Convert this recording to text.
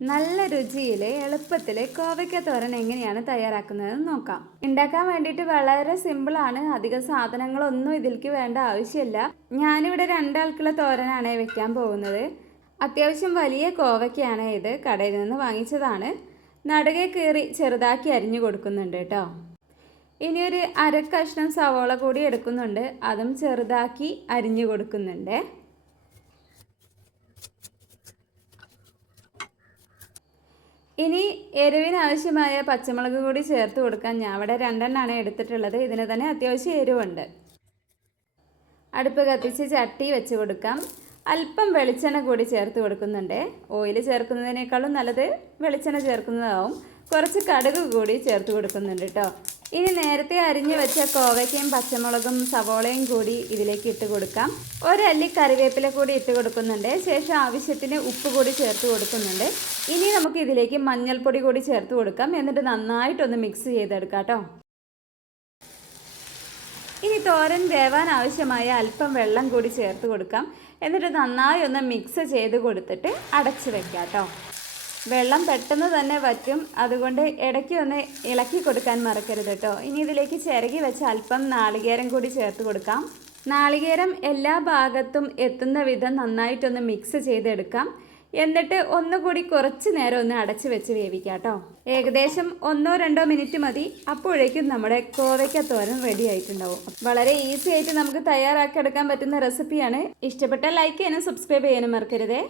നല്ല രുചിയിൽ എളുപ്പത്തിൽ കോവയ്ക്ക തോരൻ എങ്ങനെയാണ് തയ്യാറാക്കുന്നതെന്ന് നോക്കാം. ഉണ്ടാക്കാൻ വേണ്ടിയിട്ട് വളരെ സിമ്പിളാണ്. അധികം സാധനങ്ങളൊന്നും ഇതിലേക്ക് വേണ്ട ആവശ്യമില്ല. ഞാനിവിടെ രണ്ടാൾക്കുള്ള തോരനാണ് വെക്കാൻ പോകുന്നത്. അത്യാവശ്യം വലിയ കോവയ്ക്കാണ് ഇത്. കടയിൽ നിന്ന് വാങ്ങിച്ചതാണ്. നടുകെ കീറി ചെറുതാക്കി അരിഞ്ഞു കൊടുക്കുന്നുണ്ട് കേട്ടോ. ഇനി ഒരു അരക്കഷ്ണം സവോള കൂടി എടുക്കുന്നുണ്ട്. അതും ചെറുതാക്കി അരിഞ്ഞു കൊടുക്കുന്നുണ്ട്. ഇനി എരിവിനാവശ്യമായ പച്ചമുളക് കൂടി ചേർത്ത് കൊടുക്കാൻ ഞാൻ ഇവിടെ 2 എണ്ണമാണ് എടുത്തിട്ടുള്ളത്. ഇതിന് തന്നെ അത്യാവശ്യം എരിവുണ്ട്. അടുപ്പ് കത്തിച്ച് ചട്ടി വെച്ച് കൊടുക്കാം. അല്പം വെളിച്ചെണ്ണ കൂടി ചേർത്ത് കൊടുക്കുന്നുണ്ട്. ഓയിൽ ചേർക്കുന്നതിനേക്കാളും നല്ലത് വെളിച്ചെണ്ണ ചേർക്കുന്നതാവും. കുറച്ച് കടുക് കൂടി ചേർത്ത് കൊടുക്കുന്നുണ്ട് കേട്ടോ. ഇനി നേരത്തെ അരിഞ്ഞു വെച്ച കോവയ്ക്കയും പച്ചമുളകും സവോളയും കൂടി ഇതിലേക്ക് ഇട്ട് കൊടുക്കാം. ഒരല്ലി കറിവേപ്പില കൂടി ഇട്ട് കൊടുക്കുന്നുണ്ട്. ശേഷം ആവശ്യത്തിന് ഉപ്പ് കൂടി ചേർത്ത് കൊടുക്കുന്നുണ്ട്. ഇനി നമുക്ക് ഇതിലേക്ക് മഞ്ഞൾപ്പൊടി കൂടി ചേർത്ത് കൊടുക്കാം. എന്നിട്ട് നന്നായിട്ടൊന്ന് മിക്സ് ചെയ്തെടുക്കാം കേട്ടോ. ഇനി തോരൻ വേവാൻ ആവശ്യമായ അല്പം വെള്ളം കൂടി ചേർത്ത് കൊടുക്കാം. എന്നിട്ട് നന്നായി ഒന്ന് മിക്സ് ചെയ്ത് കൊടുത്തിട്ട് അടച്ച് വെക്കാം കേട്ടോ. വെള്ളം പെട്ടെന്ന് തന്നെ വറ്റും. അതുകൊണ്ട് ഇടയ്ക്ക് ഒന്ന് ഇളക്കി കൊടുക്കാൻ മറക്കരുത് കേട്ടോ. ഇനി ഇതിലേക്ക് ചിരകി വെച്ച് അല്പം നാളികേരം കൂടി ചേർത്ത് കൊടുക്കാം. നാളികേരം എല്ലാ ഭാഗത്തും എത്തുന്ന വിധം നന്നായിട്ടൊന്ന് മിക്സ് ചെയ്തെടുക്കാം. എന്നിട്ട് ഒന്നുകൂടി കുറച്ച് നേരം ഒന്ന് അടച്ച് വെച്ച് വേവിക്കാം കേട്ടോ. ഏകദേശം 1-2 മിനിറ്റ് മതി. അപ്പോഴേക്കും നമ്മുടെ കോവയ്ക്ക തോരൻ റെഡി ആയിട്ടുണ്ടാവും. വളരെ ഈസി ആയിട്ട് നമുക്ക് തയ്യാറാക്കി എടുക്കാൻ പറ്റുന്ന റെസിപ്പിയാണ്. ഇഷ്ടപ്പെട്ടാൽ ലൈക്ക് ചെയ്യാനും സബ്സ്ക്രൈബ് ചെയ്യാനും മറക്കരുതേ.